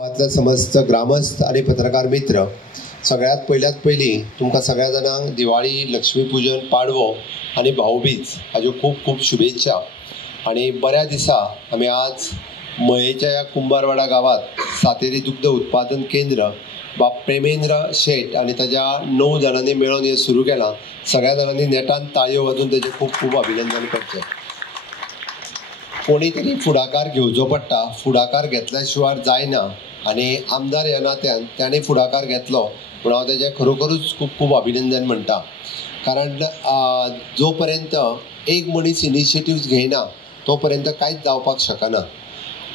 गावातले समस्त ग्रामस्थ आणि पत्रकार मित्र सगळ्यात पयली तुमकां सगळ्या जाणांक दिवाळी, लक्ष्मीपूजन, पाडवो आणि भाऊबीज हाज्यो खूप खूप शुभेच्छा। आणि बऱ्या दिसा आम्ही आज मयेच्या या कुंभारवाडा गावात सातेरी दुग्ध उत्पादन केंद्र बाप प्रेमेंद्र शेट आणि ताच्या 9 जाणांनी मेळून हे सुरू केलां। सगळ्या जाणांनी नेटान ताळयो वाजून ताचे खूप खूप अभिनंदन करचें। कोणी तरी फुडाकार घेवचो पडटा, फुडाकार घेतल्या शिवाय जायना आणि आमदार ह्या नात्यान ताणें फुडाकार घेतलो पूण हांव ताचें खरोखरूच खूप खूप अभिनंदन म्हणटा। कारण जो पर्यंत एक मनीस इनिशिएटिव्ह घेयना तो पर्यंत कांयच जावपाक शकना।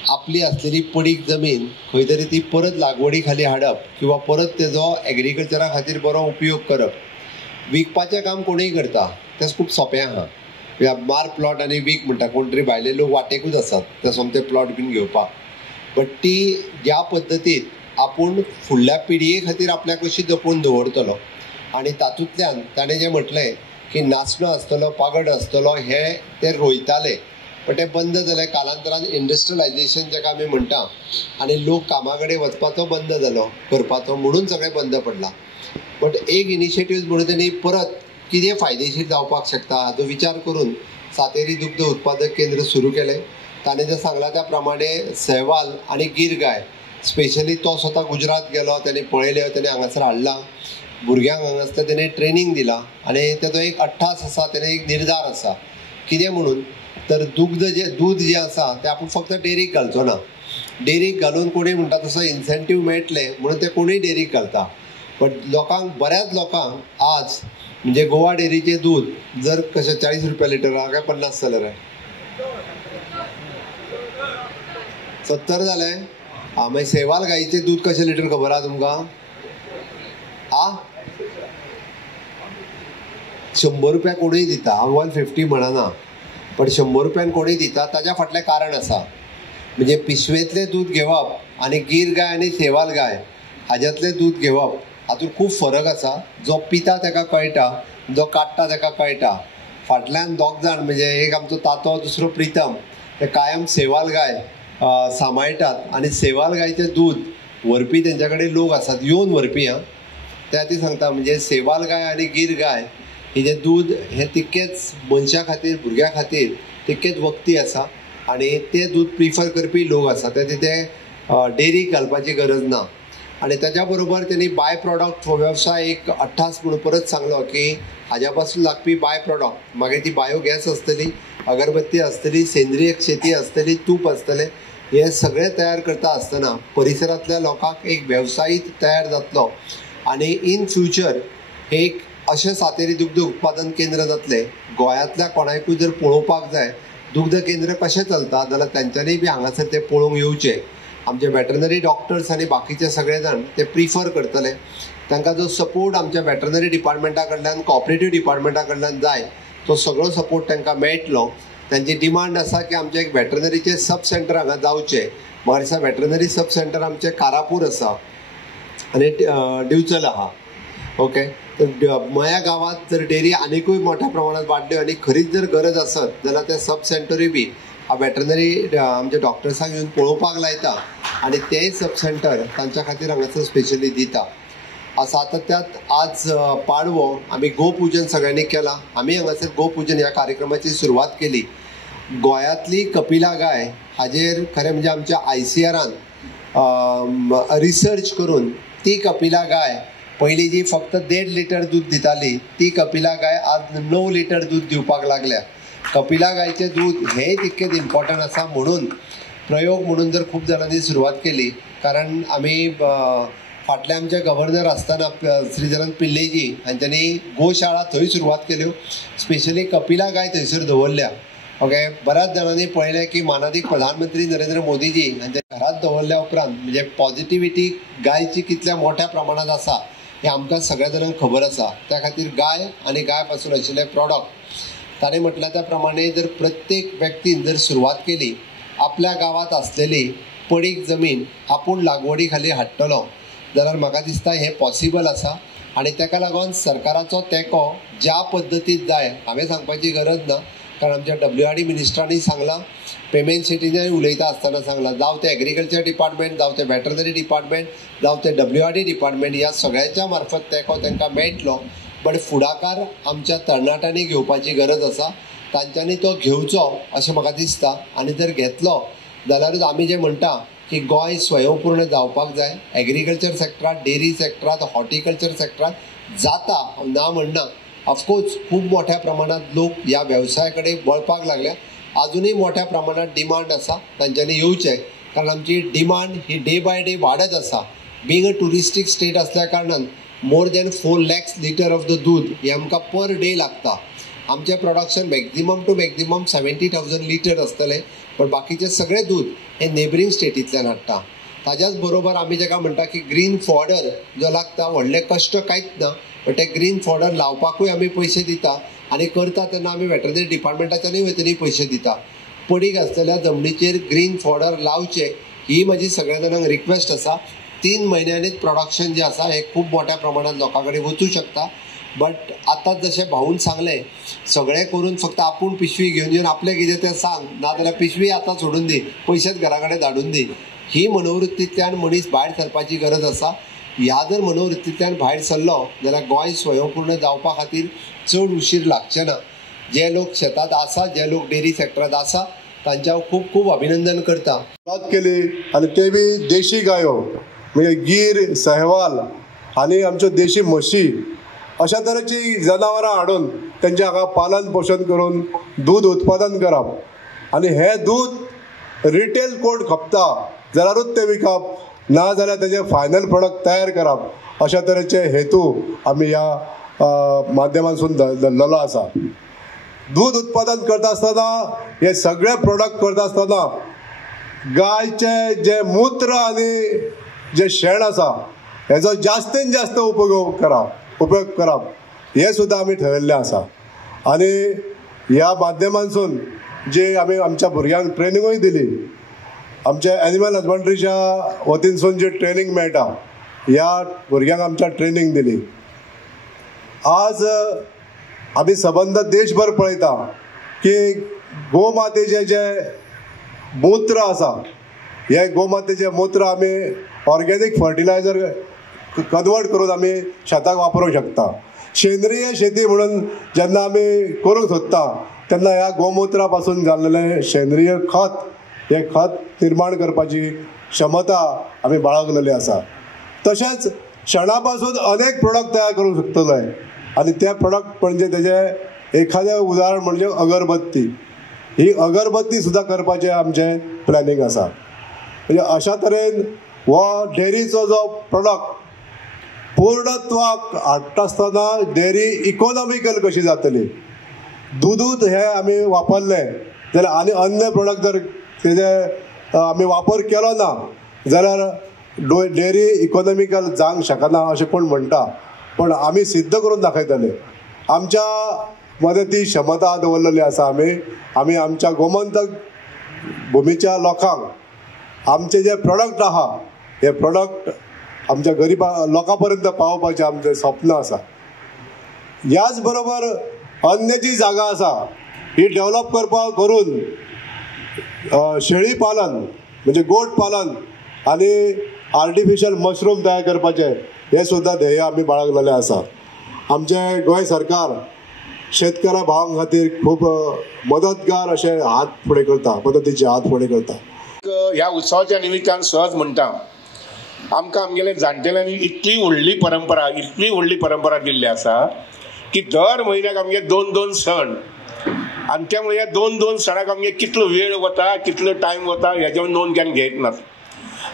आपली असलेली पडीक जमीन खंय तरी ती परत लागवडी खाली हाडप किंवा परत तेजो एग्रीकल्चरा खातीर बरो उपयोग करप, विकपाचें काम कोणूय करता तें खूब सोंपें आहा। मार प्लॉट आनी वीक म्हणटा, कोण तरी भायले लोक वाटेकूच आसात ते सोमते प्लॉट बीन घेवपाक। बट ती ज्या पद्दतीन आपूण फुडल्या पिडये खातीर आपल्याक कशी जपून दवरतलो आनी तातूंतल्यान ताणें जें म्हटलें की नाचणो आसतलो, पागड आसतलो हे ते रोयताले पण ते बंद जालें कालांतरान। इंडस्ट्रियलायजेशन जेका आमी म्हणटा आनी लोक कामा कडेन वचपाचो बंद जालो करपाचो म्हणून सगळें बंद पडलां। बट एक इनिशिएटिव्ह म्हणून तेणी परत कितें फायदेशीर जावपाक शकता हाचो विचार करून सातेरी दुग्ध उत्पादक केंद्र सुरू केलें। ताणें जें सांगलां त्या प्रमाणे सहवाल आनी गीर गाय स्पेशली तो स्वता गुजरात गेलो, ताणें पळयल्यो, ताणें हांगासर हाडलां भुरग्यांक। हांगासर ताणें ट्रेनिंग दिलां आनी ताचो एक अट्टास आसा, ताणें एक निर्धार आसा कितें म्हणून तर दूध जें आसा तें आपूण फक्त डेरीक घालचो ना। डेरीक घालून कोणूय म्हणटा तसो इन्सेंटीव मेळटले म्हणून ते कोणूय डेरीक घालता। बट लोकांक, बऱ्याच लोकांक आज म्हणजे गोवा डेरीचें दूध जर कशें 40 रुपया लिटर काय 50 जालें रे 70 जालें। मागीर सेवाल गायीचें दूध कशें लिटर खबर आहा तुमकां? 100 रुपया कोणूय दिता, हांव 150 म्हणना पण 100 रुपयान कोणूय दिता। ताच्या फाटलें कारण आसा, म्हणजे पिशवेंतलें दूध घेवप आनी गीर गाय आनी सेवाल गाय हाज्यांतलें दूध घेवप हातूंत खूब फरक आसा। जो पिता ताका कळटा, जो काडटा ताका कळटा। फाटल्यान दोग जाण म्हणजे एक आमचो तातो, दुसरो प्रितम, ते कायम सेवाल गाय सांबाळटात आनी सेवाल गायचें दूध व्हरपी तेंच्या कडेन लोक आसात, येवन व्हरपी। त्या खातीर सांगता म्हणजे सेवाल गाय आनी गीर गाय हेजें दूध हें तितकेंच मनशा खातीर, भुरग्यां खातीर तितकेंच वखदी आसा आनी तें दूध प्रिफर करपी लोक आसा। ते डेरीक घालपाची गरज ना। आणि त्याच्या बरोबर त्यांनी बाय प्रॉडक्ट व्यवसाय एक 28 म्हणून परत सांगलो की हाज्या पासून लागपी बाय प्रॉडक्ट मागीर ती बायोगॅस आसतली, अगरबत्ती आसतली, सेंद्रीय शेती आसतली, तूप आसतलें, हे सगळें तयार करता आसतना परिसरांतल्या लोकांक एक वेवसाय तयार जातलो आनी इन फ्युचर एक अशें सातेरी दुग्ध उत्पादन केंद्र जातलें। गोंयांतल्या कोणाकूय जर पळोवपाक जाय दुग्ध केंद्र कशें चलता जाल्यार तांच्यांनी बी हांगासर ते पळोवंक येवचें। आमचे वेटरनरी डॉक्टर्स आनी बाकीचे सगळे जाण ते प्रिफर करतले। तांकां जो सपोर्ट आमच्या वेटरनरी डिपार्टमेंटा कडल्यान, कोऑपरेटीव डिपार्टमेंटा कडल्यान जाय तो सगळो सपोर्ट तांकां मेळटलो। तांची डिमांड आसा की आमचे एक वेटरनरीचे सब सेंटर हांगा जावचे। म्हाका दिसता वेटरनरी सब सेंटर आमचे कारापूर आसा आनी दिवचल आहा। ओके, तर मया गांवांत जर डेरी आनिकूय मोठ्या प्रमाणात वाडल्यो आनी खरीच जर गरज आसत जाल्यार ते सब सेंटरूय बी वेटरनरी आमच्या डॉक्टर्सांक येवन पळोवपाक लायता आनी तेय सब सेंटर तांच्या खातीर हांगासर स्पेशली दिता। सातत्यात आज पाडवो आमी गोपुजन सगळ्यांनी केलां। आमी हांगासर गोपुजन ह्या कार्यक्रमाची सुरवात केली। गोंयांतली कपिला गाय हाजेर खरें म्हणजे आमच्या ICRान रिसर्च करून ती कपिला गाय पयलीं जी फक्त 1.5 लिटर दूध दिताली ती कपिला गाय आज 9 लिटर दूध दिवपाक लागल्या। कपिला गायचें दूध हेंय तितकेंच इम्पॉर्टंट आसा म्हणून प्रयोग म्हणून जर खूब जाणांनी सुरवात केली। कारण आमी फाटले आमचे गव्हर्नर आसतना श्रीधरन पिल्लेजी हांच्यांनी गोशाळा थंय सुरवात केल्यो, स्पेशली कपिला गाय थंयसर दवरल्या। ओके, बऱ्याच जाणांनी पळयलें की माननीय प्रधानमंत्री नरेंद्र मोदीजी हांच्या घरांत दवरल्या उपरांत म्हणजे पॉझिटिव्हिटी गायची कितल्या मोठ्या प्रमाणात आसा हें आमकां सगळ्या जाणांक खबर आसा। त्या खातीर गाय आनी गाय पासून आशिल्ले प्रॉडक्ट ताणें म्हटल्या त्या प्रमाणे जर प्रत्येक व्यक्तीन जर सुरवात केली, आपल्या गांवांत आसलेली पडीक जमीन आपूण लागवडी खाली हाडटलो जाल्यार म्हाका दिसता हें पॉसिबल आसा। आनी ताका लागून सरकाराचो तेंको ज्या पद्दतीन जाय हांवें सांगपाची गरज ना, कारण आमच्या WRD मिनिस्टरांनी सांगलां, पेमेंट सिटीनय उलयता आसतना सांगलां, जावं ते एग्रीकल्चर डिपार्टमेंट, जावं ते वेटरनरी डिपार्टमेंट, जावं ते WRD डिपार्टमेंट, ह्या सगळ्यांच्या मार्फत तेंको तांकां मेळटलो. बट फुडाकार आमच्या तरणाट्यांनी घेवपाची गरज आसा, तांच्यांनी तो घेवचो अशें म्हाका दिसता. आनी जर घेतलो जाल्यारूच आमी जें म्हणटा की गोंय स्वयंपूर्ण जावपाक जाय. एग्रीकल्चर सेक्टरांत, डेरी सेक्टरांत, हॉर्टिकल्चर सेक्टरांत जाता ना म्हणना. ऑफकोर्स खूब मोठ्या प्रमाणात लोक ह्या वेवसाया कडेन वळपाक लागल्या. अजूनही मोठ्या प्रमाणात डिमांड आसा, तांच्यांनी येवचें, कारण आमची डिमांड ही डे बाय डे वाडत आसा. बींग अ टुरिस्टीक स्टेट असल्या कारणान more than 4 lakhs litre of the दूध हे आमकां पर डे लागता. आमचें production maximum to maximum 70,000 litre आसतलें, पण बाकीचें सगळें दूध हे नेबरींग स्टेटींतल्यान हाडटा. ताच्याच बरोबर आमी जाका म्हणटा की ग्रीन फॉडर जो लागता, व्हडले कश्ट कांयच ना, पण ते ग्रीन फॉडर लावपाकूय आमी पयशे दिता आनी करता तेन्ना आमी वेटरनरी डिपार्टमेंटाच्यानूय वतीनय पयशे दिता. पडीक आसलेल्या जमनीचेर ग्रीन फॉडर लावचे ही म्हजी सगळ्या जाणांक रिक्वेस्ट आसा. 3 म्हयन्यांनीच प्रोडक्शन जें आसा हें खूब मोठ्या प्रमाणात लोकां कडेन वचूं शकता. बट आतांच जशें भाऊन सांगलें, सगळें करून फक्त आपूण पिशवी घेवन येवन आपलें कितें तें सांग, नाजाल्यार पिशवी आतां सोडून दी, पयशेच घरा कडेन धाडून दी, ही मनोवृत्तींतल्यान मनीस भायर सरपाची गरज आसा. ह्या जर मनोवृत्तींतल्यान भायर सरलो जाल्यार गोंय स्वयंपूर्ण जावपा खातीर चड उशीर लागचे ना. जे लोक शेतांत आसा, जे लोक डेरी सेक्टरांत आसा, तांच्या खूब खूब अभिनंदन करता. सुरवात केली आनी ते बी देशी गायो म्हणजे गीर, सहवाल आनी आमच्यो देशी म्हशी अशा तरेची जनावरां हाडून तेंचें हांगा पालन पोशण करून दूद उत्पादन करप आनी हें दूद रिटेल कोण खपता जाल्यारूच तें विकप, ना जाल्यार तेजे फायनल प्रोडक्ट तयार करप, अशा तरेचे हेतू आमी ह्या माध्यमांतसून धरलेलो आसा. दूद उत्पादन करता आसतना हे सगळे प्रोडक्ट करता आसतना गायचे जे मूत्र आनी जे शेण आसा हेजो जास्तीत जास्त उपयोग करप हे सुद्दां आमी ठरयल्लें आसा. आनी ह्या माध्यमांतसून जे आमी आमच्या भुरग्यांक ट्रेनिंगूय दिली, आमच्या एनिमल हजबंड्रीच्या वतीनसून जी ट्रेनिंग मेळटा ह्या भुरग्यांक आमच्या ट्रेनिंग दिली. आज आमी सबंद देशभर पळयता की गोमातेचे जे मूत्र आसा, हे गोमातेचे मूत्र आमी ऑर्गेनीक फर्टिलायझर कन्वर्ट करून आमी शेताक वापरूंक शकता. सेंद्रीय शेती म्हणून जेन्ना आमी करूंक सोदता तेन्ना ह्या गोमुत्रा पासून जाल्लेलें सेंद्रीय खत, हे खत निर्माण करपाची क्षमता आमी बाळगलेली आसा. तशेंच शेणा पासून अनेक प्रोडक्ट तयार करूंक शकतले आनी ते प्रोडक्ट म्हणजे तेजें एखादें उदाहरण म्हणजे अगरबत्ती. ही अगरबत्ती सुद्दां करपाचें आमचें प्लॅनिंग आसा. म्हणजे अशा तरेन हो डेरीचो जो प्रोडक्ट पूर्णत्वाक हाडटा आसतना डेरी इकॉनॉमिकल कशी जातली. दूद हे आमी वापरलें जाल्यार आनी अन्य प्रोडक्ट जर तेजे आमी वापर केलो ना जाल्यार डेरी इकॉनॉमिकल जावंक शकना अशें कोण म्हणटा. पण आमी सिद्ध करून दाखयतले. आमच्या मध्ये ती क्षमता दवरलेली आसा. आमी आमच्या गोमंतक भुमीच्या लोकांक आमचे जे प्रोडक्ट आहा हे प्रोडक्ट आमच्या गरिबा लोकां पर्यंत पावोवपाचें आमचें स्वप्न आसा. ह्याच बरोबर अन्य जी जागा आसा ही डेव्हलप करून शेळी पालन म्हणजे गोट पालन आनी आर्टिफिशियल मशरूम तयार करपाचें हे सुद्दां ध्येय आमी बाळगलेलें आसा. आमचें गोंय सरकार शेतकारा भावां खातीर खूब मदतगार अशें हात फुडें करता, मदतीचे हात फुडें करता. ह्या उत्सवाच्या निमित्तान सहज म्हणटा आमकां आमगेले जाणटेल्यांनी इतली व्हडली परंपरा दिल्ली आसा की दर म्हयन्याक आमगे 2-2 सण आनी त्यामुळे ह्या 2-2 सणाक आमगे कितलो वेळ वता, कितलो टायम वता हेजें नोंद घेयत नात.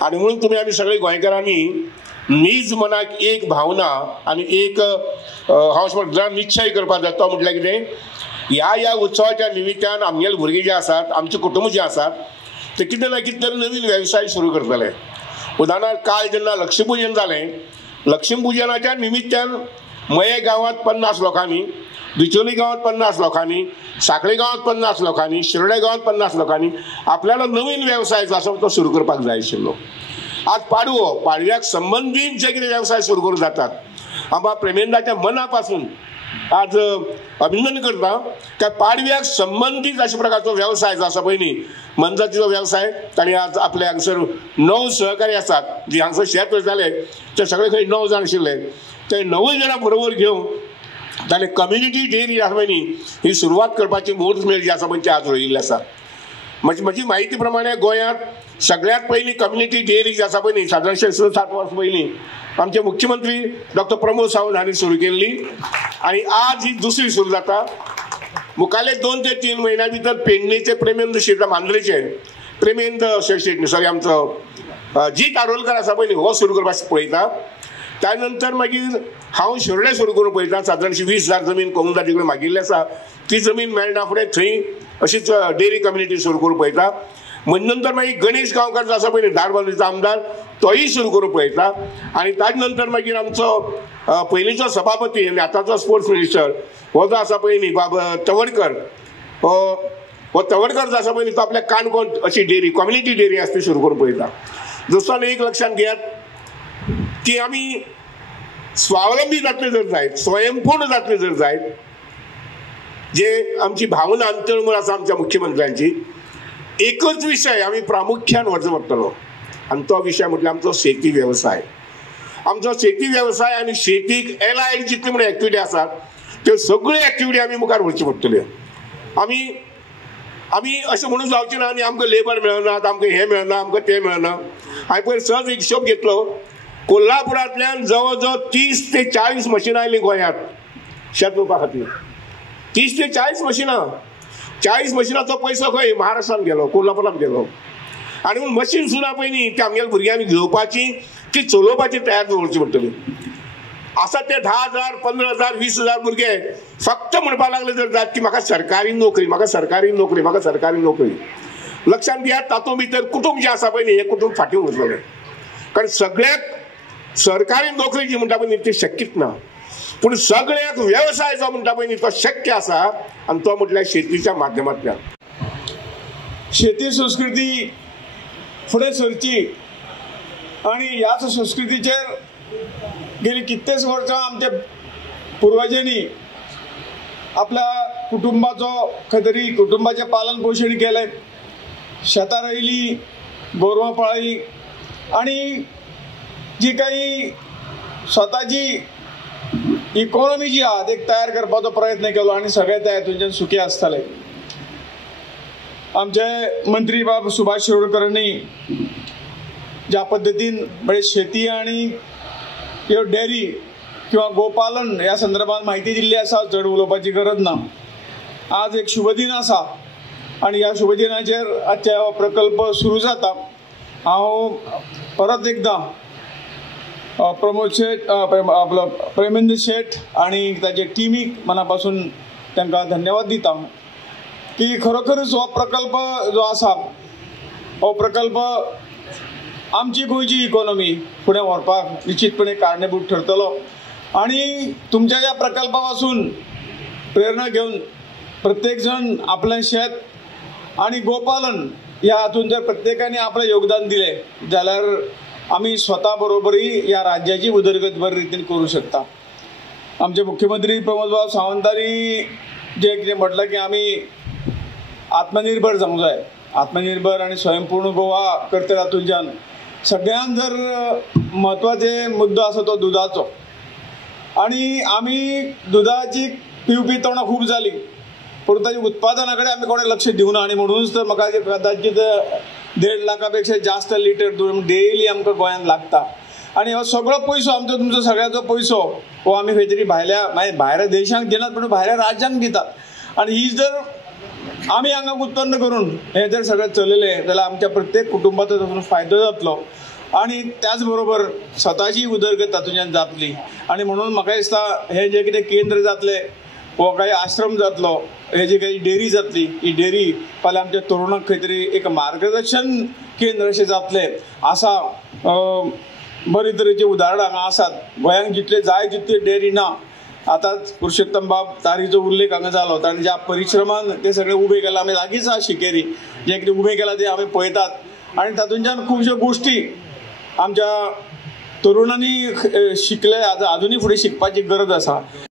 आनी म्हणून तुमी आमी सगळे गोंयकारांनी नीज मनाक एक भावना आनी एक हांव म्हणटा निश्चय करपाक जाय. तो म्हटल्यार कितें, ह्या उत्सवाच्या निमित्तान आमगेले भुरगे जे आसात, आमचे कुटुंब जे आसात ते कितें ना कितें तरी नवीन वेवसाय सुरू करतले. उदाहरणार्थ काल जेन्ना लक्ष्मीपुजन जालें, लक्ष्मीपुजनाच्या निमित्तान मये गांवांत 50 लोकांनी, बिचोली गांवांत 50 लोकांनी, साखळे गांवांत 50 लोकांनी, शिरोडे गांवांत 50 लोकांनी आपल्याला नवीन व्यवसाय जो आसा तो सुरू करपाक जाय आशिल्लो. आज पाडव्याक संबंधीत जे कितें व्यवसाय सुरू करूं जातात, आमकां प्रेमेंदाच्या मना पासून आज अभिनंदन करता काय पाडव्याक संबंधित अशा प्रकारचो व्यवसाय जो आसा पळय न्ही मनजातीचो व्यवसाय ताणी आज आपले हांगसर 9 सहकारी आसात जे हांगसर शेत वयताले ते सगळे खंय 9 जाण आशिल्ले ते 9 जाणां बरोबर घेवन ताणें कम्युनिटी डेअरी आसा पळय न्ही ही सुरवात करपाची मुहूर्त मेळ जी आसा पळय ती आज रोयिल्ली आसा. म्हजी माहिती प्रमाणे गोंयांत सगळ्यात पयलीं कम्युनिटी डेअरी जी आसा पळय न्ही सादारणशे 6-7 वर्सां पयलीं आमचे मुख्यमंत्री डॉक्टर प्रमोद सावंत हांणी सुरू केल्ली आणि आज ही दुसरी सुरू जाता. मुखाले 2 ते 3 महिन्या भितर पेडणेचे प्रेमेंद्र शेट मांद्रेचे प्रेमेंद्र शेट सॉरी आमचो जी कारोलकर आसा पळय न्ही हो सुरू करपाक पळयता. त्यानंतर मागीर हांव शिरोडे सुरू करून पळयता सादारणशी 20,000 जमीन कोमुदाची कडेन मागिल्ली आसा ती जमीन मेळना फुडें थंय अशीच डेअरी कम्युनिटी सुरू करून पळयता. नंतर मागीर गणेश गांवकार जो आसा पळय न्ही धारबांदोडीचो आमदार तोय सुरू करून पळयता. आणि ताजे नंतर मागीर आमचो पयलींचो सभापती आनी आतांचो स्पोर्ट्स मिनिस्टर हो जो आसा पळय न्ही तवडकर हो तवडकर जो आसा पळय न्ही तो आपल्या काणकोण अशी डेअरी कम्युनिटी डेअरी आसा ती सुरू करून पळयता. दुसरो एक लक्षात घेयात की आमी स्वावलंबी जातले जर जायत स्वयंपूर्ण जातले जर जायत जे आमची भावना अंतर्मन आसा आमच्या मुख्यमंत्र्यांची एकच विषय आमी प्रामुख्यान व्हरचो पडटलो आनी तो विषय म्हटल्यार आमचो शेती वेवसाय. आमचो शेती वेवसाय आनी शेतीक एलायड जितले म्हणून एक्टिविटी आसात त्यो सगळ्यो एक्टिविटी आमी मुखार व्हरच्यो पडटल्यो. आमी अशें म्हणून जावचें ना आनी आमकां लेबर मेळनात आमकां हें मेळना आमकां तें मेळना. हांवें पयर सहज एक हिशोब घेतलो कोल्हापुरांतल्यान जवळ जवळ 30 ते 40 मशिनां आयलीं गोंयांत शेत रोवपा खातीर. 30 ते 40 मशिनां 40 मशिनाचो पयसो खंय महाराष्ट्रांत गेलो कोल्हापुरांत गेलो. आनी म्हूण मशीन सुद्दां पळय न्ही ती आमगेल्या भुरग्यांनी घेवपाची ती चलोवपाची तयार दवरची पडटली. आसा ते 10,000 15,000 20,000 भुरगे फक्त म्हणपाक लागले जर जात की म्हाका सरकारी नोकरी म्हाका सरकारी नोकरी म्हाका सरकारी नोकरी. लक्षात घेयात तातूंत भितर कुटुंब जें आसा पळय न्ही हें कुटुंब फाटीं उरतलें. कारण सगळ्याक सरकारी नोकरी जी म्हणटा पळय न्ही ती शक्यच ना पूण सगळ्याक व्यवसाय जो म्हणटा पळय न्ही तो शक्य आसा आनी तो म्हटल्यार शेतीच्या माध्यमांतल्यान. शेती संस्कृती फुडें सरची आणि ह्याच संस्कृतीचेर गेली कित्येक वर्सां आमच्या पुर्वजांनी आपल्या कुटुंबाचो खंय तरी कुटुंबाचें पालन पोषण केलें शेतां रोयलीं गोरवां पाळ्ळीं आणि जी काही स्वताची इकॉनॉमी जी आहा ती तयार करपाचो प्रयत्न केलो आणि सगळे ते हातूंतल्यान सुखी आसताले. आमचे मंत्री बाब सुभाष शिरोडकरांनी ज्या पद्दतीन म्हणजे शेती आणि डेअरी किंवा गोपालन ह्या संदर्भात माहिती दिल्ली आसा चड उलोवपाची गरज ना. आज एक शुभ दिन आसा आणि ह्या शुभ दिनाचेर आजचे हो प्रकल्प सुरू जाता. हांव परत एकदा प्रमोद शेठ आपलो प्रेमेंद्र शेठ आणि ताचे टिमीक मनापासून तांकां धन्यवाद दिता की खरोखरच हो प्रकल्प जो आसा हो प्रकल्प आमची गोंयची इकॉनॉमी फुडें व्हरपाक निश्चितपणे कारणीभूत ठरतलो. आणि तुमच्या ह्या प्रकल्पा पासून प्रेरणा घेवन प्रत्येक जण आपलें शेत आणि गोपालन ह्या हातूंत जर प्रत्येकाने आपलें योगदान दिलें जाल्यार आमी स्वता बरोबरी ह्या राज्याची उदरगत बरे रितीन करूं शकता. आमचे मुख्यमंत्री प्रमोद सावंतांनी जे कितें म्हटलां की आमी आत्मनिर्भर जावंक जाय. आत्मनिर्भर आणि स्वयंपूर्ण गोवा करतले हातूंतल्यान सगळ्यान जर म्हत्वाचे मुद्दो आसा तो दुदाचो. आणि आमी दुदाची पिवपी तोंडां खूब जालीं पूण ताच्या उत्पादना कडेन आमी कोणें लक्ष दिवना. आणि म्हणूनच तर म्हाका कदाचित 1.5 लाखापेक्षा जास्त लिटर दूद डेली आमकां गोंयांत लागता. आणि हो सगळो पयसो आमचो तुमचो सगळ्याचो पयसो हो आमी खंय तरी भायल्या देशांक दिनात पूण भायल्या राज्यांक दितात. आणि ही जर आमी हांगा उत्पन्न करून हे जर सगळें चलयलें जाल्यार आमच्या प्रत्येक कुटुंबाचो तातूंत फायदो जातलो. आणि त्याच बरोबर स्वताची उदरगत तातूंतल्यान जातली. आणि म्हणून म्हाका दिसता हे जे कितें केंद्र जातले हो काही आश्रम जातलो हे जी काही डेअरी जातली ही डेअरी फाल्यां आमच्या तरुणांक खंय तरी एक मार्गदर्शन केंद्र अशें जातलें आसा. बरे तरेची उदाहरणां हांगा आसात. गोंयांक जितले जाय तितले डेअरी ना. आतांच पुरुषोत्तम बाब तारीचो उल्लेख हांगा जालो ताणें ज्या परिश्रमान ते सगळे उबे केला आमी लागींच आहा शिकेरी जे कितें उबें केलां ते आमी पळयतात आनी तातूंतल्यान खुबश्यो गोश्टी आमच्या तरुणांनी शिकले आजुनूय फुडें शिकपाची गरज आसा.